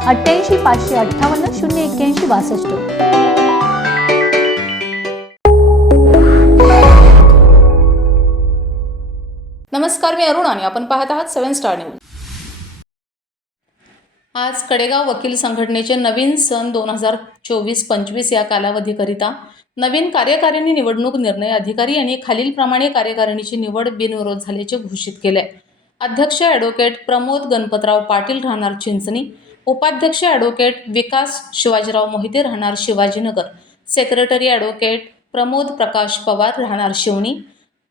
अठ्ठ्याऐंशी पाचशे अठ्ठावन्न शून्य एक्क्याऐंशी बासष्ट. नमस्कार मी अरुण आणि आपण पाहत आहात सेवन स्टार न्यूज. आज कडेगाव वकील संघटनेचे नवीन सन दोन हजार चोवीस पंचवीस या कालावधीकरिता नवीन कार्यकारिणी निवडणूक निर्णय अधिकारी यांनी खालीलप्रमाणे कार्यकारिणीची निवड बिनविरोध झाल्याचे घोषित केले अध्यक्ष ॲडव्होकेट प्रमोद गणपतराव पाटील राहणार चिंचणी उपाध्यक्ष ॲडव्होकेट विकास शिवाजीराव मोहिते राहणार शिवाजीनगर. सेक्रेटरी ॲडव्होकेट प्रमोद प्रकाश पवार राहणार शिवणी.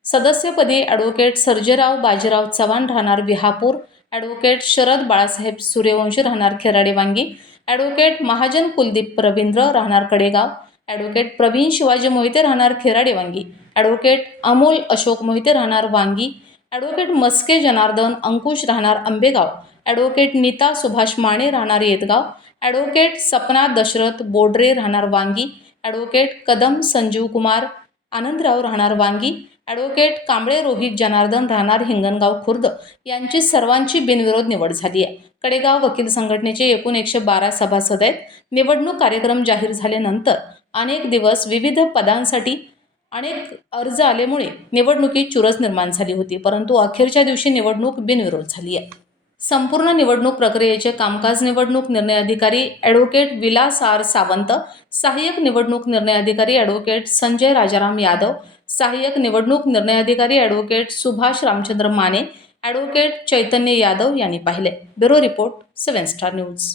सदस्यपदी ॲडव्होकेट सर्जेराव बाजीराव चव्हाण राहणार विहापूर. ॲडव्होकेट शरद बाळासाहेब सूर्यवंशी राहणार खेराडे वांगी. ॲडव्होकेट महाजन कुलदीप रवींद्र राहणार कडेगाव. ॲडव्होकेट प्रवीण शिवाजी मोहिते राहणार खेराडे वांगी. ॲडव्होकेट अमोल अशोक मोहिते राहणार वांगी. ॲडव्होकेट मस्के जनार्दन अंकुश राहणार आंबेगाव. ॲडव्होकेट नीता सुभाष माने राहणार येतगाव. ॲडव्होकेट सपना दशरथ बोडरे राहणार वांगी. ॲडव्होकेट कदम संजीव कुमार आनंदराव राहणार वांगी. ॲडव्होकेट कांबळे रोहित जनार्दन राहणार हिंगणगाव खुर्द. यांची सर्वांची बिनविरोध निवड झाली आहे. कडेगाव वकील संघटनेचे एकूण एकशे बारा सभासद आहेत. निवडणूक कार्यक्रम जाहीर झाल्यानंतर अनेक दिवस विविध पदांसाठी अनेक अर्ज आल्यामुळे निवडणुकीत चुरस निर्माण झाली होती. परंतु अखेरच्या दिवशी निवडणूक बिनविरोध झाली आहे. संपूर्ण निवडणूक प्रक्रियेचे कामकाज निवडणूक निर्णय अधिकारी ॲडव्होकेट विलास आर सावंत सहाय्यक निवडणूक निर्णय अधिकारी ॲडव्होकेट संजय राजाराम यादव सहाय्यक निवडणूक निर्णय अधिकारी ॲडव्होकेट सुभाष रामचंद्र माने ॲडव्होकेट चैतन्य यादव यांनी पाहिले. Bureau report seven star news.